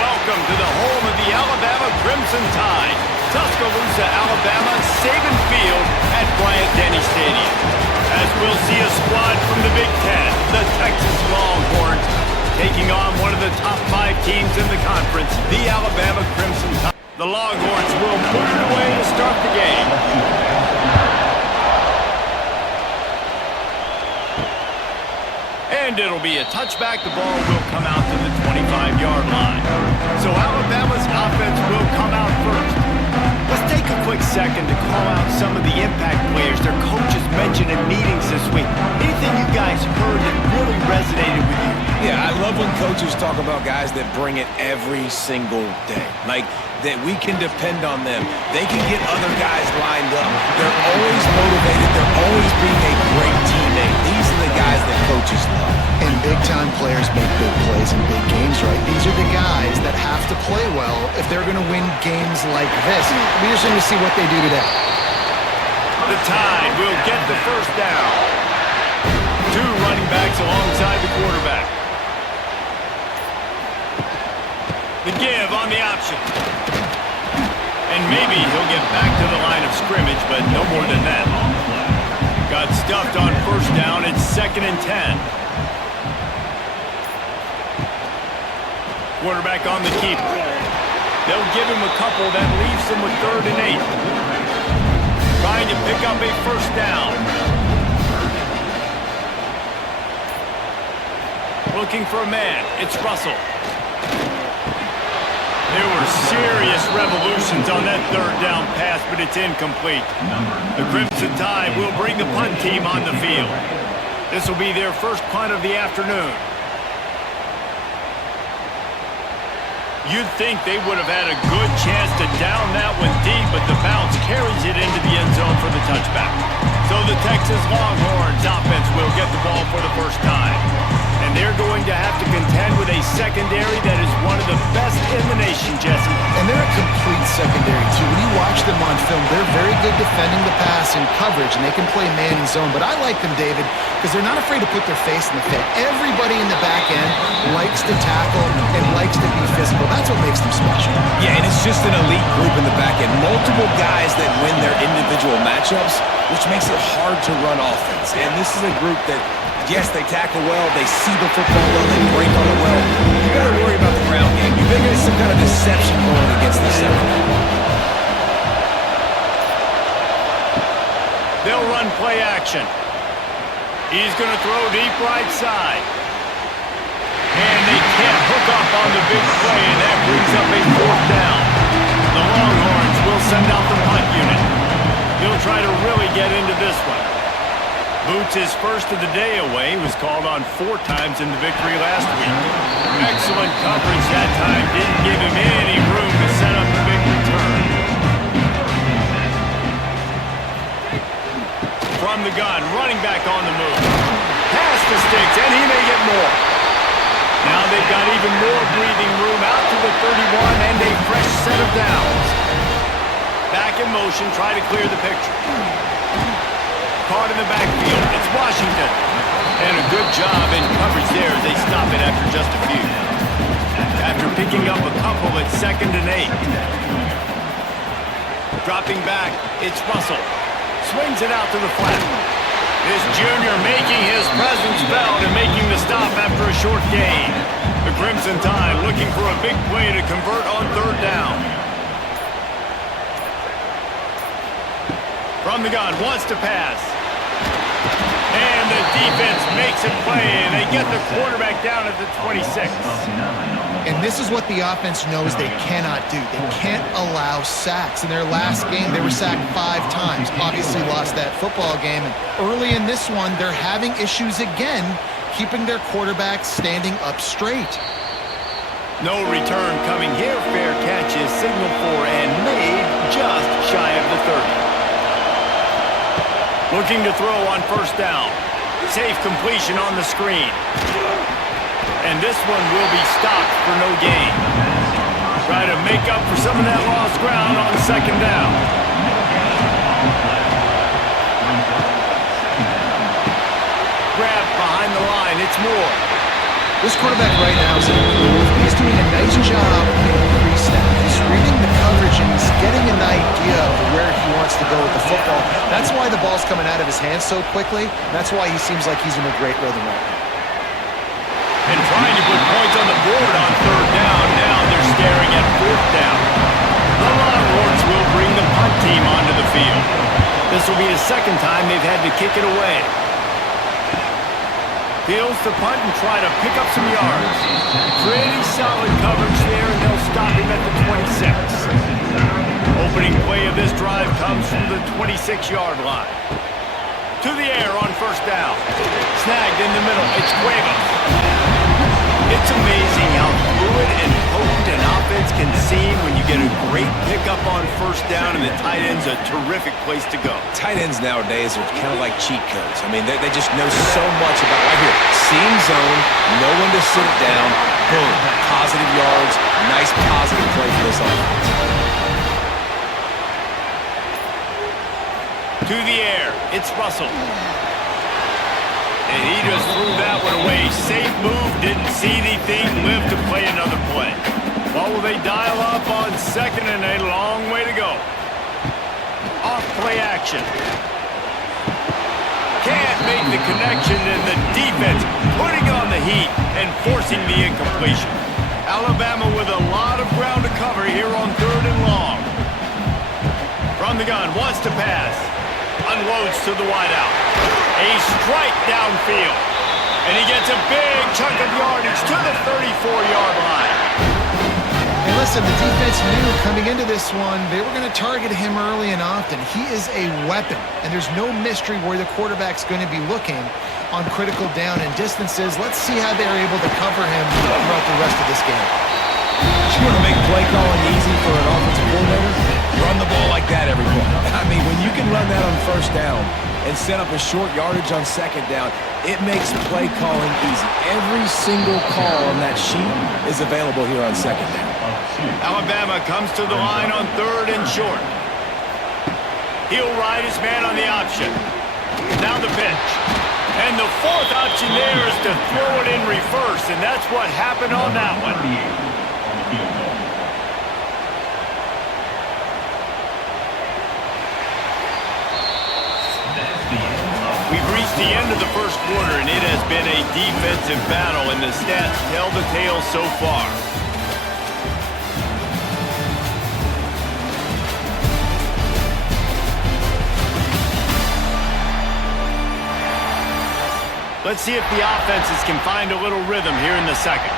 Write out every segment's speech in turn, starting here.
welcome to the home of the Alabama Crimson Tide. Tuscaloosa, Alabama, Saban Field at Bryant-Denny Stadium. As we'll see a squad from the Big Ten, the Texas Longhorns, taking on one of the top 5 teams in the conference, the Alabama Crimson Tide. The Longhorns will put it away to start the game. And it'll be a touchback. The ball will come out to the 25-yard line. So Alabama's offense will come out first. Let's take a quick second to call out some of the impact players their coaches mentioned in meetings this week. Anything you guys heard that really resonated with you? Yeah, I love when coaches talk about guys that bring it every single day. Like, that we can depend on them. They can get other guys lined up. They're always motivated. They're always being a great teammate. These are the guys that coaches love. And big-time players make big plays in big games, right? These are the guys that have to play well if they're going to win games like this. We're just going to see what they do today. The Tide will get the first down. 2 running backs alongside the quarterback. The give on the option. And maybe he'll get back to the line of scrimmage, but no more than that. Got stuffed on first down. It's 2nd and 10. Quarterback on the keeper. They'll give him a couple. That leaves him with 3rd and 8. Trying to pick up a first down. Looking for a man. It's Russell. There were serious revolutions on that 3rd down pass, but it's incomplete. The Crimson Tide will bring the punt team on the field. This will be their first punt of the afternoon. You'd think they would have had a good chance to down that one deep, but the bounce carries it into the end zone for the touchback. So the Texas Longhorns offense will get the ball for the first time. And they're going to have to contend with a secondary that is one of the best in the nation, Jesse. And they're a complete secondary, too. When you watch them on film, they're very good defending the pass and coverage, and they can play man and zone. But I like them, David, because they're not afraid to put their face in the fit. Everybody in the back end likes to tackle and likes to be physical. That's what makes them special. Yeah, and it's just an elite group in the back end. Multiple guys that win their individual matchups, which makes it hard to run offense. And this is a group that, yes, they tackle well, they see the football well, they break on it well. You got to worry about the ground game. You think there's some kind of deception going against the secondary. They'll run play action. He's going to throw deep right side. And they can't hook up on the big play, and that brings up a 4th down. The Longhorns will send out the punt unit. He'll try to really get into this one. Boots' first of the day away, was called on 4 times in the victory last week. Excellent coverage that time. Didn't give him any room to set up the big return. From the gun, running back on the move. Pass the sticks, and he may get more. Now they've got even more breathing room out to the 31 and a fresh set of downs. Back in motion, try to clear the picture. Caught in the backfield. It's Washington. And a good job in coverage there as they stop it after just a few. After picking up a couple, it's 2nd and 8. Dropping back, it's Russell. Swings it out to the flat. This junior making his presence felt and making the stop after a short gain. The Crimson Tide looking for a big play to convert on 3rd down. From the gun, wants to pass. And the defense makes a play, and they get the quarterback down at the 26. And this is what the offense knows they cannot do. They can't allow sacks. In their last game, they were sacked 5 times. Obviously lost that football game. And early in this one, they're having issues again, keeping their quarterback standing up straight. No return coming here. Fair catch is signaled for and made just shy of the 30. Looking to throw on 1st down. Safe completion on the screen. And this one will be stopped for no gain. Try to make up for some of that lost ground on 2nd down. Grab behind the line. It's Moore. This quarterback right now is in a groove. He's doing a nice job go with the football. That's why the ball's coming out of his hands so quickly. That's why he seems like he's in a great rhythm right now. And trying to put points on the board on third down. Now they're staring at fourth down. The Longhorns will bring the punt team onto the field. This will be the second time they've had to kick it away. Fields to punt and try to pick up some yards. Pretty solid coverage there, and they'll stop him at the 26. Opening play of this drive comes from the 26-yard line. To the air on first down. Snagged in the middle. It's Cuevas. It's amazing how fluid and potent an offense can seem when you get a great pickup on first down, and the tight end's a terrific place to go. Tight ends nowadays are kind of like cheat codes. I mean, they just know so much about right here. Seam zone, know when to sit it down, boom, positive yards, nice positive play for this offense. To the air, it's Russell. And he just threw that one away. Safe move, didn't see anything, lived to play another play. What will they dial up on second, and a long way to go. Off play action. Can't make the connection, and the defense putting on the heat and forcing the incompletion. Alabama with a lot of ground to cover here on third and long. From the gun, wants to pass. Unloads to the wideout. A strike downfield. And he gets a big chunk of yardage to the 34-yard line. And listen, the defense knew coming into this one, they were going to target him early and often. He is a weapon, and there's no mystery where the quarterback's going to be looking on critical down and distances. Let's see how they're able to cover him throughout the rest of this game. You want to make play calling easy for an offensive coordinator? Run the ball like that every play. I mean, when you can run that on first down and set up a short yardage on second down, it makes play calling easy. Every single call on that sheet is available here on second down. Alabama comes to the line on third and short. He'll ride his man on the option. Now the pitch. And the fourth option there is to throw it in reverse, and that's what happened on that one. We've reached the end of the first quarter, and it has been a defensive battle, and the stats tell the tale so far. Let's see if the offenses can find a little rhythm here in the second.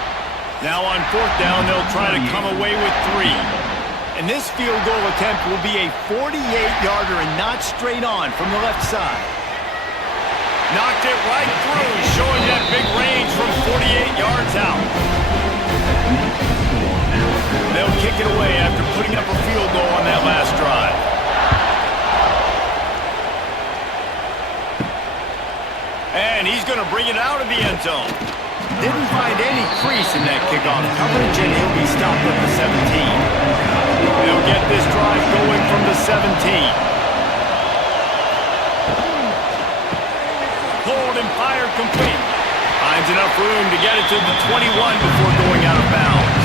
Now on fourth down, they'll try to come away with 3. And this field goal attempt will be a 48-yarder and not straight on from the left side. Knocked it right through, showing that big range from 48 yards out. They'll kick it away after putting up a field goal on that last drive. And he's going to bring it out of the end zone. Didn't find any crease in that kickoff coverage, and he'll be stopped at the 17. They'll get this drive going from the 17. Hold and fire complete. Finds enough room to get it to the 21 before going out of bounds.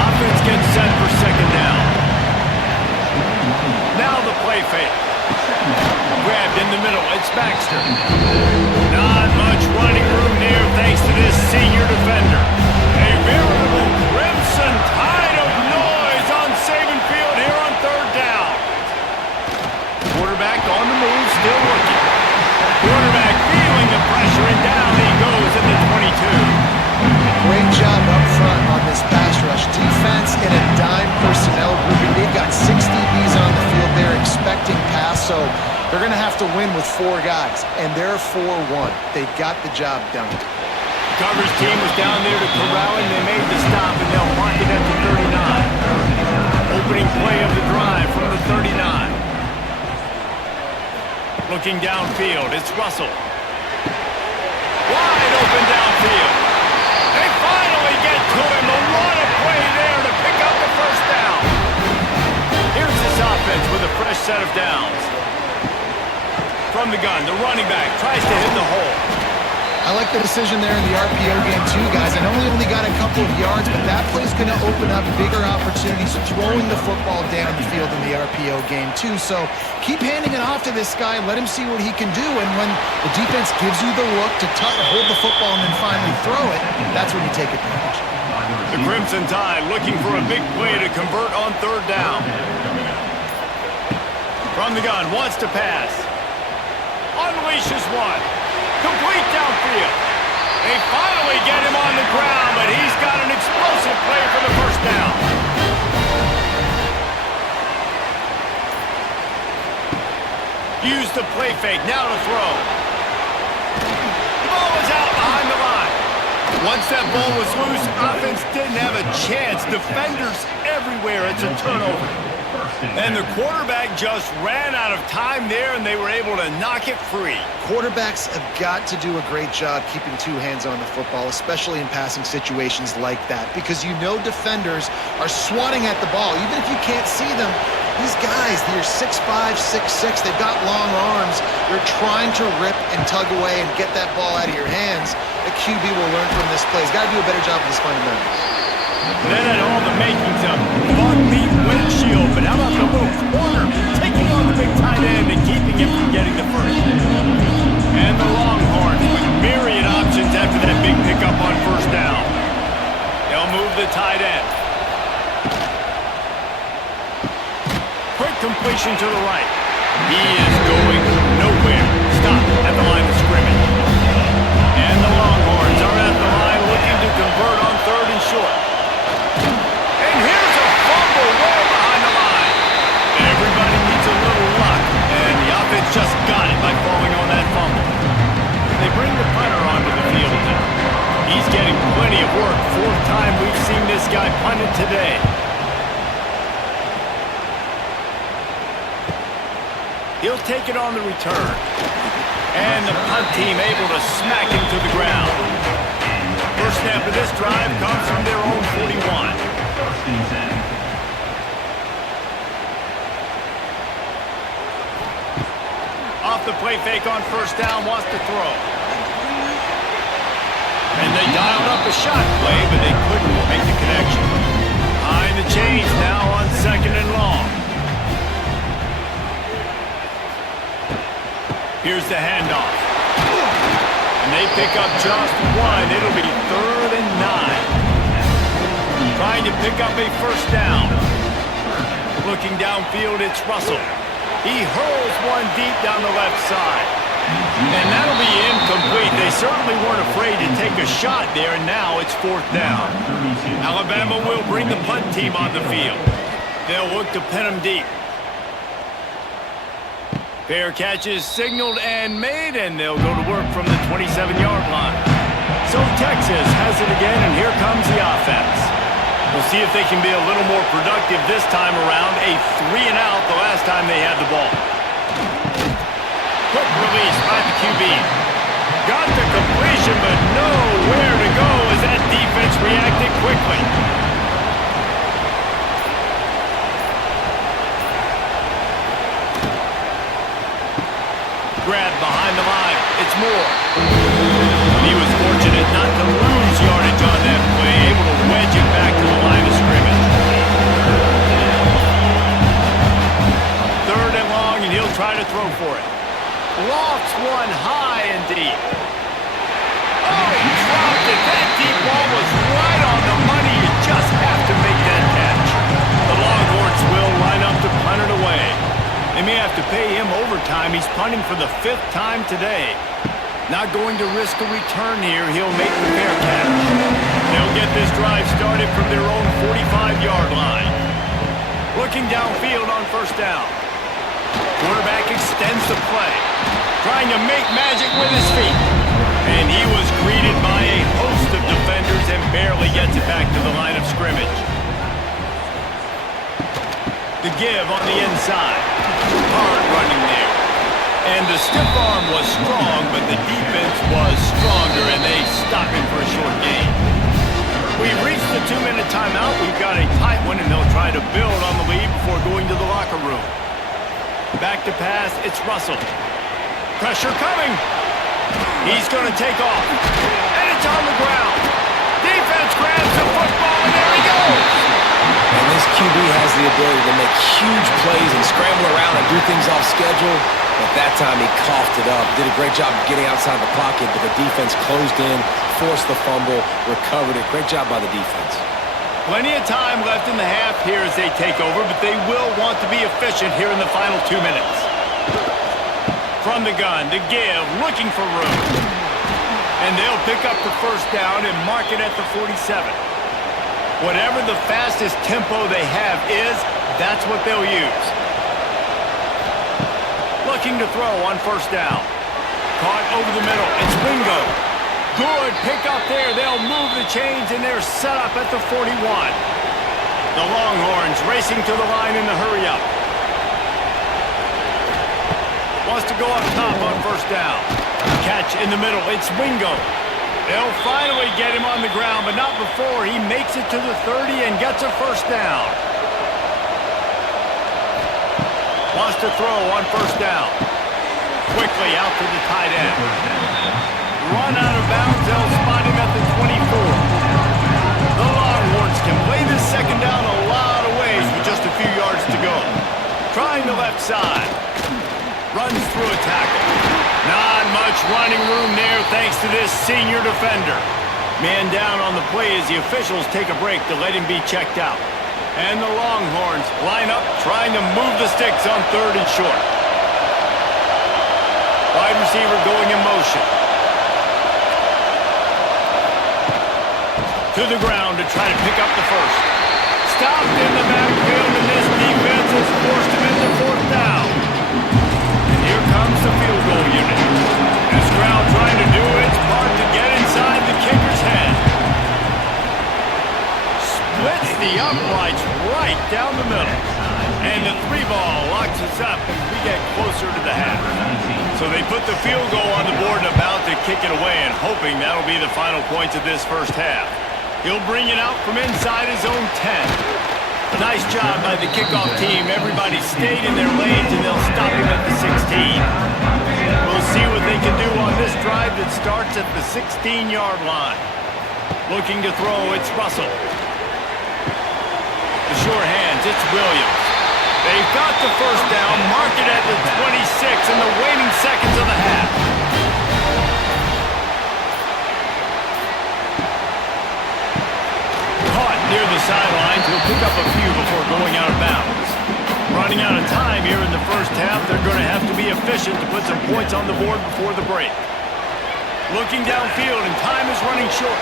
Offense gets set for second down. Now the play fake. Grabbed in the middle, it's Baxter. Not much running room there thanks to this senior defender. A veritable crimson tide of noise on Saban Field here on third down. Quarterback on the move, still looking. Quarterback feeling the pressure, and down he goes in the 22. Great job up front on this pass rush. Defense in a dime personnel grouping. They've got 6 DBs on the field. They're expecting pass, so they're going to have to win with 4 guys, and they're 4-1. They've got the job done. Coverage team was down there to corral him. They made the stop, and they'll mark it at the 39. Opening play of the drive from the 39. Looking downfield, it's Russell. Wide open downfield. They finally get to him. A lot of play there to pick up the first down. Here's this offense with a fresh set of downs. From the gun, the running back tries to hit the hole. I like the decision there in the RPO game too, guys. I know he only got a couple of yards, but that play's going to open up bigger opportunities throwing the football down the field in the RPO game too. So keep handing it off to this guy. Let him see what he can do. And when the defense gives you the look to hold the football and then finally throw it, that's when you take advantage. The Crimson Tide looking for a big play to convert on third down. From the gun, wants to pass. Unleashes one. Complete downfield. They finally get him on the ground, but he's got an explosive play for the first down. Use the play fake, now to throw. The ball was out behind the line. Once that ball was loose, offense didn't have a chance. Defenders everywhere. It's a turnover. And the quarterback just ran out of time there, and they were able to knock it free. Quarterbacks have got to do a great job keeping two hands on the football, especially in passing situations like that, because you know defenders are swatting at the ball. Even if you can't see them, these guys, they're 6'5", 6'6", they've got long arms. They're trying to rip and tug away and get that ball out of your hands. The QB will learn from this play. He's got to do a better job of his fundamentals. That had all the makings of bug-beat windshield, but how about the little corner taking on the big tight end and keeping him from getting the first? And the Longhorns with myriad options after that big pickup on first down. They'll move the tight end. Quick completion to the right. He is going nowhere. Stop at the line of scrimmage. And the Longhorns are at the line looking to convert on third and short. And here's a fumble way behind the line. Everybody needs a little luck, and the offense just got it by falling on that fumble. They bring the punter onto the field now. He's getting plenty of work. Fourth time we've seen this guy punted today. He'll take it on the return. And the punt team able to smack him to the ground. First snap of this drive comes from their own 41. Off the play fake on first down, wants to throw. And they dialed up a shot play, but they couldn't make the connection. Behind the chains now on second and long. Here's the handoff. And they pick up just one. It'll be 3rd and 9. Trying to pick up a first down. Looking downfield, it's Russell. He hurls one deep down the left side. And that'll be incomplete. They certainly weren't afraid to take a shot there, and now it's 4th down. Alabama will bring the punt team on the field. They'll look to pin them deep. Fair catch is signaled and made, and they'll go to work from the 27-yard line. So Texas has it again, and here comes the offense. We'll see if they can be a little more productive this time around. A 3-and-out the last time they had the ball. Quick release by the QB. Got the completion, but nowhere to go as that defense reacted quickly. Grab behind the line. It's Moore. But he was fortunate not to lose yardage on that play, able to wedge it back to the line of scrimmage. 3rd and long, and he'll try to throw for it. Lofts one high and deep. Oh, he dropped it. That deep ball was right on the money. You just have to make that catch. The Longhorns will line up to punt it away. They may have to pay him overtime. He's punting for the 5th time today. Not going to risk a return here. He'll make the fair catch. They'll get this drive started from their own 45-yard line. Looking downfield on first down. Quarterback extends the play. Trying to make magic with his feet. And he was greeted by a host of defenders and barely gets it back to the line of scrimmage. The give on the inside. Hard running there. And the stiff arm was strong, but the defense was stronger, and they stopped him for a short gain. We've reached the 2-minute timeout. We've got a tight one, and they'll try to build on the lead before going to the locker room. Back to pass, it's Russell. Pressure coming. He's going to take off. And it's on the ground. Defense grabs the football, and there he goes. And this QB has the ability to make huge plays and scramble around and do things off schedule. But that time he coughed it up. Did a great job of getting outside the pocket, but the defense closed in, forced the fumble, recovered it. Great job by the defense. Plenty of time left in the half here as they take over, but they will want to be efficient here in the final 2 minutes. From the gun, to give, looking for room. And they'll pick up the first down and mark it at the 47. Whatever the fastest tempo they have is, that's what they'll use. Looking to throw on first down. Caught over the middle. It's Wingo. Good pick up there. They'll move the chains, and they're set up at the 41. The Longhorns racing to the line in the hurry-up. Wants to go up top on first down. Catch in the middle. It's Wingo. They'll finally get him on the ground, but not before he makes it to the 30 and gets a first down. Wants to throw on first down. Quickly out to the tight end. Run out of bounds. They'll spot him at the 24. The Longhorns can play this second down a lot of ways with just a few yards to go. Trying the left side. Runs through a tackle. Not much running room there thanks to this senior defender. Man down on the play as the officials take a break to let him be checked out. And the Longhorns line up trying to move the sticks on 3rd and short. Wide receiver going in motion. To the ground to try to pick up the first. Stopped in the backfield, and this defense has forced him into 4th down. And here comes the field goal unit. This crowd trying to do its part to get inside the kicker's head. Splits the uprights right down the middle. And the 3-ball locks us up as we get closer to the half. So they put the field goal on the board and about to kick it away, and hoping that'll be the final points of this first half. He'll bring it out from inside his own 10. Nice job by the kickoff team. Everybody stayed in their lanes, and they'll stop him at the 16. We'll see what they can do on this drive that starts at the 16-yard line. Looking to throw, it's Russell. The sure hands, it's Williams. They've got the first down, mark it at the 26 in the waning seconds of the half. Caught near the sidelines. He'll pick up a few before going out of bounds. Running out of time here in the first half. They're going to have to be efficient to put some points on the board before the break. Looking downfield, and time is running short.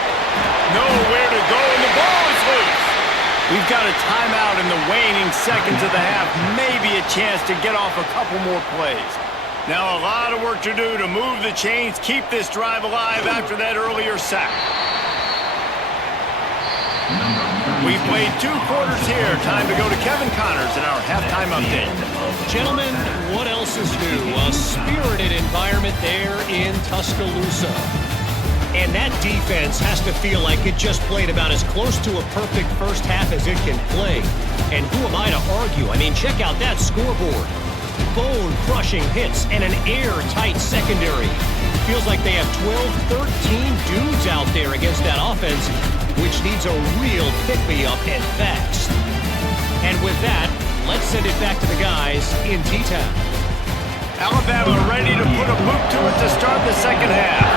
Nowhere to go, and the ball is loose. We've got a timeout in the waning seconds of the half. Maybe a chance to get off a couple more plays. Now a lot of work to do to move the chains, keep this drive alive after that earlier sack. We've played 2 quarters here. Time to go to Kevin Connors in our halftime update. Gentlemen, what else is new? A spirited environment there in Tuscaloosa. And that defense has to feel like it just played about as close to a perfect first half as it can play. And who am I to argue? I mean, check out that scoreboard. Bone-crushing hits and an airtight secondary. Feels like they have 12, 13 dudes out there against that offense, which needs a real pick-me-up and fast. And with that, let's send it back to the guys in T-Town. Alabama ready to put a boot to it to start the second half.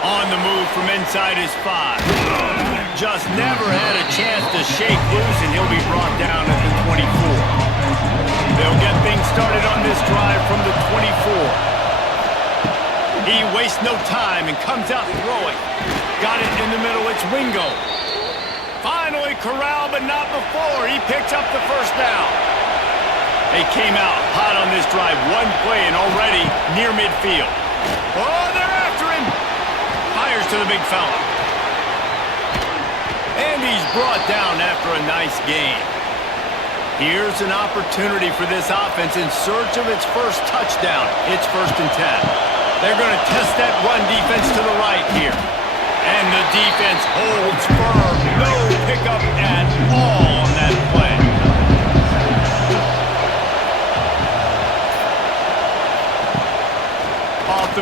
On the move from inside his 5. Just never had a chance to shake loose, and he'll be brought down at the 24. They'll get things started on this drive from the 24. He wastes no time and comes out throwing. Got it in the middle, it's Wingo. Finally corralled, but not before. He picks up the first down. They came out hot on this drive. One play and already near midfield. Oh, they're after him. Fires to the big fella. And he's brought down after a nice gain. Here's an opportunity for this offense in search of its first touchdown. It's 1st and 10. They're going to test that run defense to the right here. And the defense holds firm. No pickup at all on that play.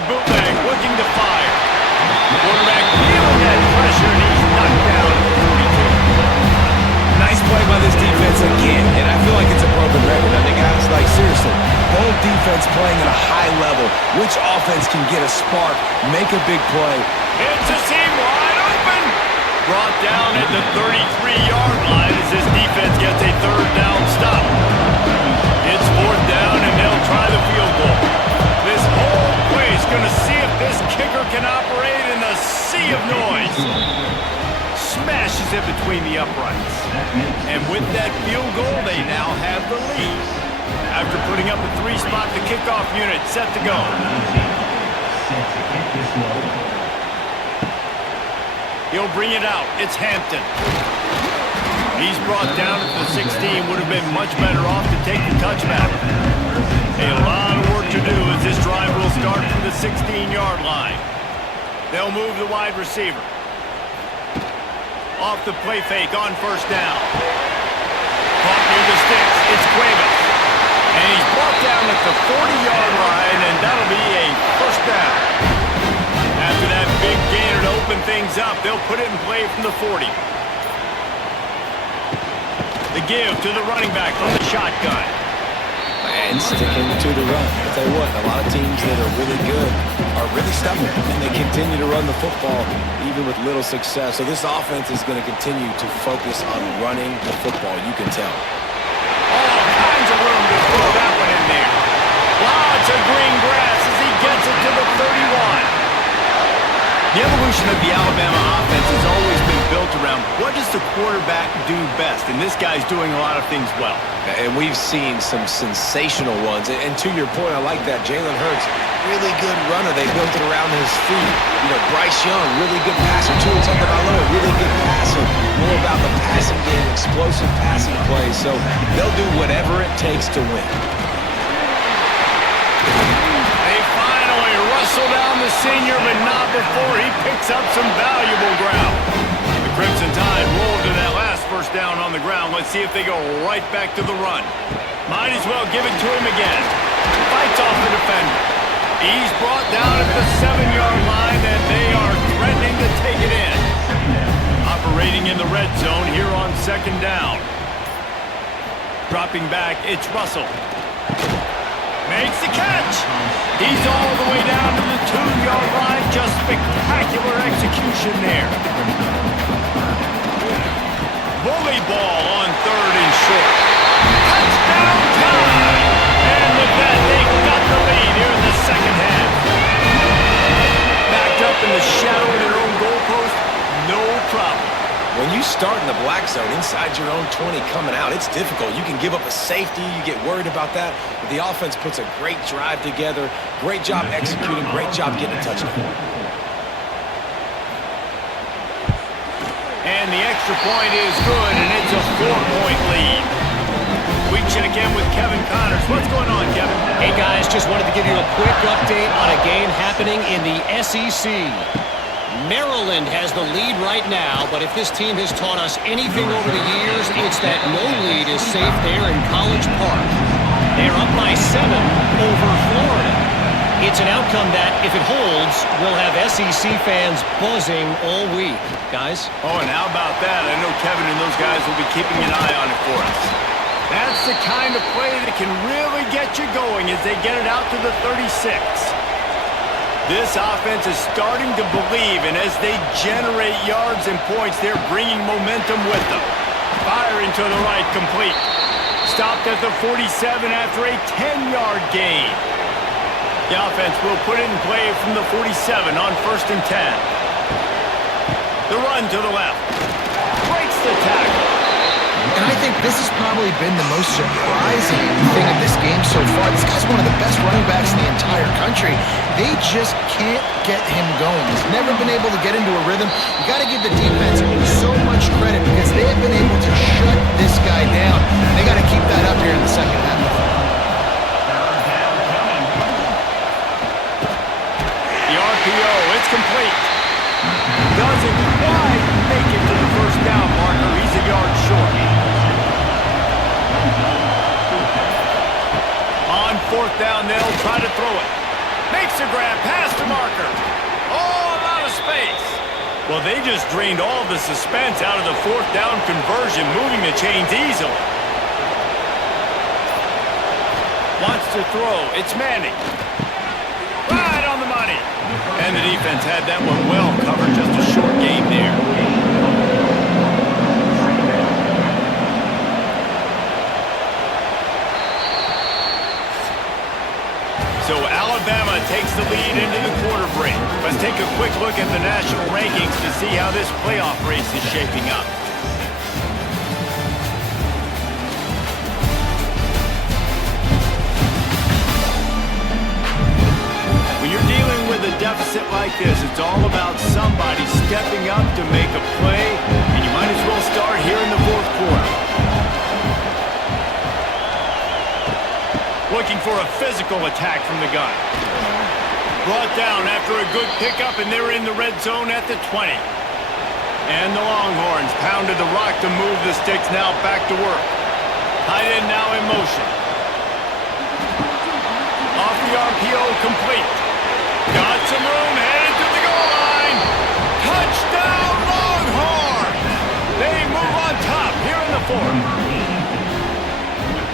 bootleg, looking to fire. Quarterback feeling that pressure, and he's knocked down at the 42. Nice play by this defense again, and I feel like it's a broken record. I think guys, like, seriously, both defense playing at a high level. Which offense can get a spark, make a big play? It's a seam wide open. Brought down at the 33-yard line as this defense gets a third down stop. It's fourth down, and they'll try the field goal. This whole play is going to see if this kicker can operate in a sea of noise. Smashes it between the uprights. And with that field goal, they now have the lead. After putting up a 3-spot, the kickoff unit set to go. He'll bring it out. It's Hampton. He's brought down at the 16. Would have been much better off to take the touchback. A lot of work to do as this drive will start from the 16-yard line. They'll move the wide receiver. Off the play fake on first down. Caught near the sticks. It's Cuevas. And he's brought down at the 40-yard line, and that'll be a first down. After that big gainer to open things up, they'll put it in play from the 40. The give to the running back from the shotgun. And sticking to the run. I'll tell you what, a lot of teams that are really good are really stubborn, and they continue to run the football even with little success. So this offense is going to continue to focus on running the football, you can tell. All kinds of room to throw that one in there. Lots of green grass as he gets it to the 31. The evolution of the Alabama offense has always been built around what does the quarterback do best, and this guy's doing a lot of things well. And we've seen some sensational ones. And to your point, I like that. Jalen Hurts, really good runner. They built it around his feet. You know, Bryce Young, really good passer. Tua Tagovailoa, really good passer. More about the passing game, explosive passing plays. So they'll do whatever it takes to win. They finally wrestle down the senior, but not before he picks up some valuable ground. The Crimson Tide rolled to that last first down on the ground. Let's see if they go right back to the run. Might as well give it to him again. Fights off the defender. He's brought down at the 7-yard line, and they are threatening to take it in. Operating in the red zone here on second down. Dropping back, it's Russell. Makes the catch. He's all the way down to the 2-yard line. Just spectacular execution there. Bully ball on third and short. Touchdown time! And with that, they've got the lead here in the second half. Backed up in the shadow of their own goalpost, no problem. When you start in the black zone inside your own 20 coming out, it's difficult. You can give up a safety. You get worried about that. But the offense puts a great drive together. Great job executing. Great job getting a touchdown. And the extra point is good, and it's a 4-point lead. We check in with Kevin Connors. What's going on, Kevin? Hey, guys, just wanted to give you a quick update on a game happening in the SEC. Maryland has the lead right now, but if this team has taught us anything over the years, it's that no lead is safe there in College Park. They're up by 7 over Florida. It's an outcome that, if it holds, will have SEC fans buzzing all week. Guys? Oh, and how about that? I know Kevin and those guys will be keeping an eye on it for us. That's the kind of play that can really get you going as they get it out to the 36. This offense is starting to believe, and as they generate yards and points, they're bringing momentum with them. Firing to the right, complete. Stopped at the 47 after a 10-yard gain. The offense will put it in play from the 47 on 1st and 10. The run to the left. Breaks the tackle. And I think this has probably been the most surprising thing of this game so far. This guy's one of the best running backs in the entire country. They just can't get him going. He's never been able to get into a rhythm. You got to give the defense so much credit because they have been able to shut this guy down. They got to keep that up here in the second half. The RPO, it's complete. Doesn't quite make it to the first down marker. He's a yard short. On 4th down, they'll try to throw it. Makes the grab past the marker. Oh, a lot of space. Well, they just drained all the suspense out of the fourth down conversion, moving the chains easily. Wants to throw. It's Manning. Right on the money. And the defense had that one well covered. Just a short game there. So Alabama takes the lead into the quarter break. Let's take a quick look at the national rankings to see how this playoff race is shaping up. When you're dealing with a deficit like this, it's all about somebody stepping up to make a play, and you might as well start here in the fourth quarter. Looking for a physical attack from the gun. Brought down after a good pickup, and they're in the red zone at the 20. And the Longhorns pounded the rock to move the sticks, now back to work. Tight end now in motion. Off the RPO, complete. Got some room, headed to the goal line. Touchdown, Longhorns! They move on top here in the fourth.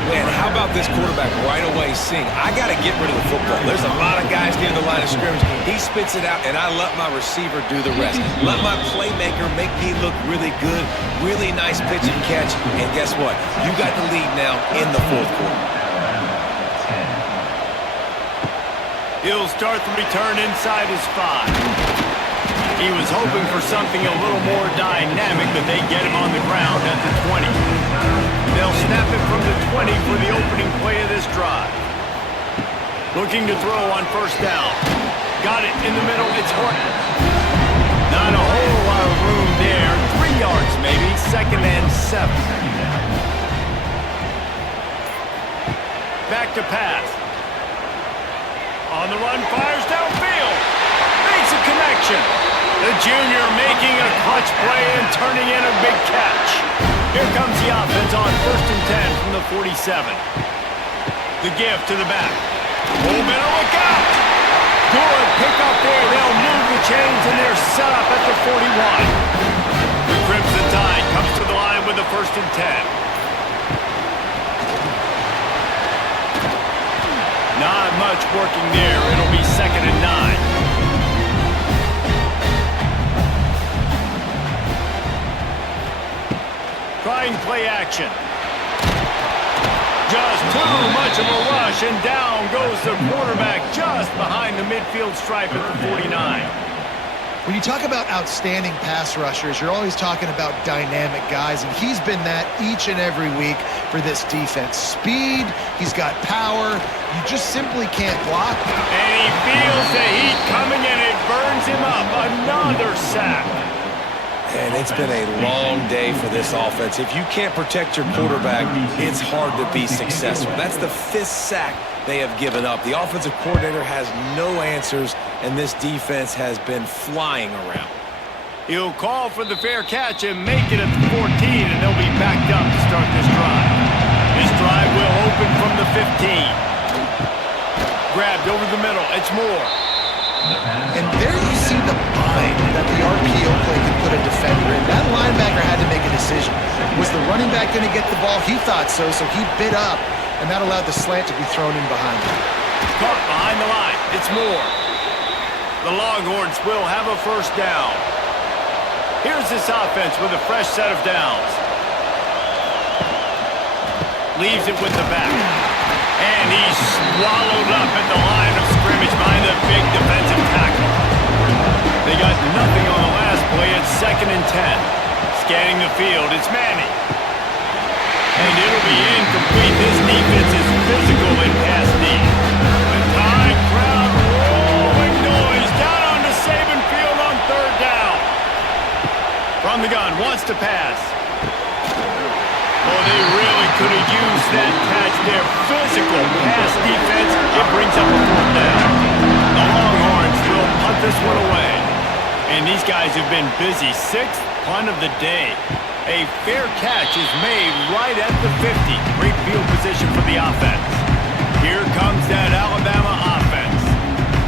Man, how about this quarterback right away seeing, I got to get rid of the football. There's a lot of guys near the line of scrimmage. He spits it out, and I let my receiver do the rest. Let my playmaker make me look really good, really nice pitch and catch, and guess what? You got the lead now in the fourth quarter. He'll start the return inside his 5. He was hoping for something a little more dynamic, but they get him on the ground at the 20. They'll snap it from the 20 for the opening play of this drive. Looking to throw on first down. Got it in the middle. It's Horton. Not a whole lot of room there. 3 yards maybe. 2nd and 7. Back to pass. On the run, fires downfield. Makes a connection. The junior making a clutch play and turning in a big catch. Here comes the offense on 1st and 10 from the 47. The give to the back. Oh, better look out. Good pickup there. They'll move the chains, and they're set up at the 41. The Crimson Tide comes to the line with the 1st and 10. Not much working there. It'll be 2nd and 9. Trying play action. Just too much of a rush, and down goes the quarterback just behind the midfield stripe at the 49. When you talk about outstanding pass rushers, you're always talking about dynamic guys, and he's been that each and every week for this defense. Speed, he's got power, you just simply can't block him. And he feels the heat coming, and it burns him up. Another sack. And it's been a long day for this offense. If you can't protect your quarterback, it's hard to be successful. That's the 5th sack they have given up. The offensive coordinator has no answers, and this defense has been flying around. He'll call for the fair catch and make it at the 14, and they'll be backed up to start this drive. This drive will open from the 15. Grabbed over the middle. It's Moore. And there you see the bind that the RPO play can put a defender in. That linebacker had to make a decision. Was the running back going to get the ball? He thought so, so he bit up, and that allowed the slant to be thrown in behind him. Caught behind the line. It's Moore. The Longhorns will have a 1st down. Here's this offense with a fresh set of downs. Leaves it with the back. And he's swallowed up at the line of scrimmage by the big defensive tackle. They got nothing on the last play. It's 2nd and 10. Scanning the field, it's Manning. And it'll be incomplete. This defense is physical in pass D. The Tide crowd rolling noise down on the Saban field on 3rd down. From the gun, wants to pass. Oh, they really could have used that catch there. Physical pass defense. It brings up a 4th down. The Longhorns will punt this one away. And these guys have been busy. 6th punt of the day. A fair catch is made right at the 50. Great field position for the offense. Here comes that Alabama offense.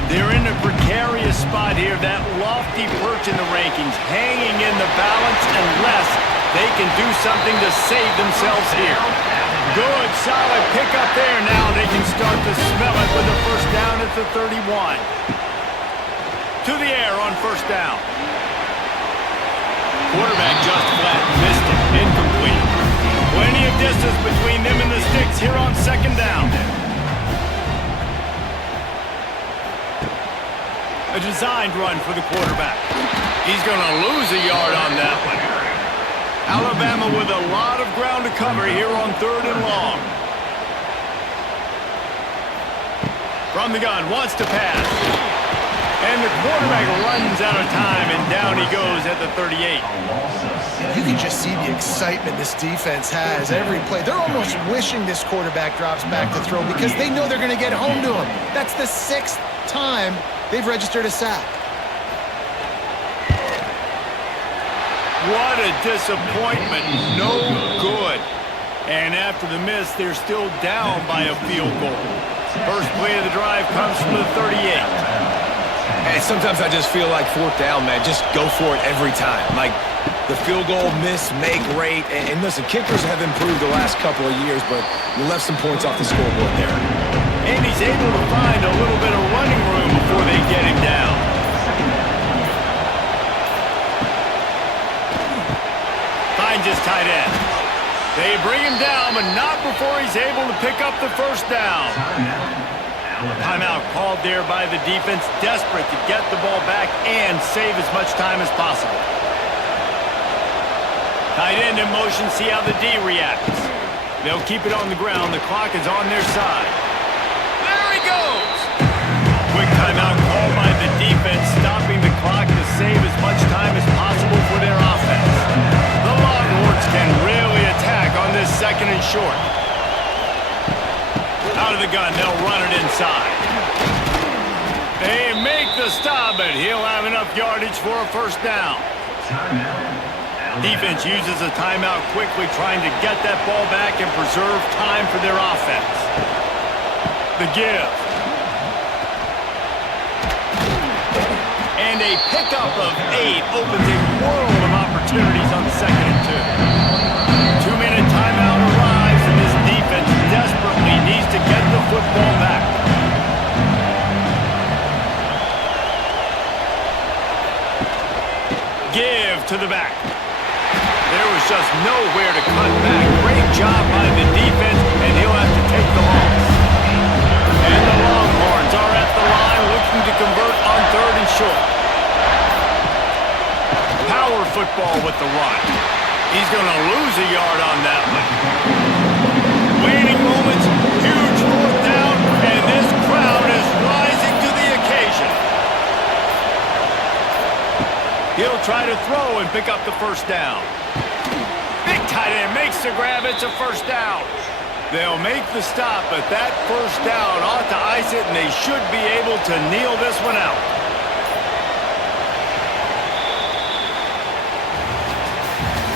They're in a precarious spot here, that lofty perch in the rankings, hanging in the balance unless they can do something to save themselves here. Good, solid pickup there. Now they can start to smell it with a first down at the 31. To the air on first down. Quarterback just flat missed it. Incomplete. Plenty of distance between them and the sticks here on second down. A designed run for the quarterback. He's going to lose a yard on that one. Alabama with a lot of ground to cover here on third and long. From the gun, wants to pass. And the quarterback runs out of time, and down he goes at the 38. You can just see the excitement this defense has every play. They're almost wishing this quarterback drops back to throw because they know they're going to get home to him. That's the 6th time they've registered a sack. What a disappointment. No good. And after the miss, they're still down by a field goal. First play of the drive comes from the 38. And sometimes I just feel like fourth down, man, just go for it every time. Like, the field goal miss, make rate. And listen, kickers have improved the last couple of years, but you left some points off the scoreboard there. And he's able to find a little bit of running room before they get him down. Finds his tight end. They bring him down, but not before he's able to pick up the first down. Timeout called there by the defense, desperate to get the ball back and save as much time as possible. Tight end in motion, see how the D reacts. They'll keep it on the ground. The clock is on their side. There he goes! Quick timeout called by the defense, stopping the clock to save as much time as possible for their offense. The Longhorns can really attack on this second and short. Out of the gun, they'll run it inside. They make the stop, but he'll have enough yardage for a first down. Defense uses a timeout quickly, trying to get that ball back and preserve time for their offense. The give. And a pickup of 8 opens a world of opportunities on second and 2. 2-minute timeout arrives, and this defense desperately needs to get the football back. Give to the back. There was just nowhere to cut back. Great job by the defense, and he'll have to take the loss. And the Longhorns are at the line looking to convert on third and short. Power football with the run. He's going to lose a yard on that one. Waning moments, huge fourth down, and this crowd is rising to the occasion. He'll try to throw and pick up the first down. Big tight end makes the grab. It's a first down. They'll make the stop, but that first down ought to ice it, and they should be able to kneel this one out.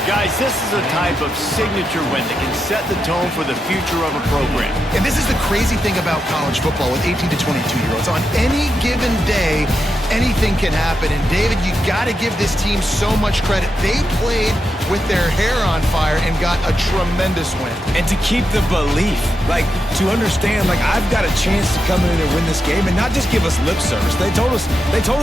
Guys, this is a type of signature win that can set the tone for the future of a program. And this is the crazy thing about college football with 18 to 22-year-olds. On any given day, anything can happen. And David, you got to give this team so much credit. They played with their hair on fire and got a tremendous win. And to keep the belief, like, to understand, like, I've got a chance to come in and win this game and not just give us lip service. They told us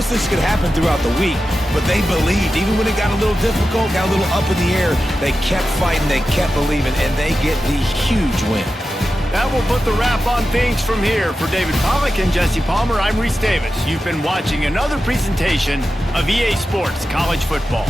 this could happen throughout the week, but they believed. Even when it got a little difficult, got a little up in the air, they kept fighting, they kept believing, and they get the huge win. That will put the wrap on things from here. For David Pollack and Jesse Palmer, I'm Reese Davis. You've been watching another presentation of EA Sports College Football.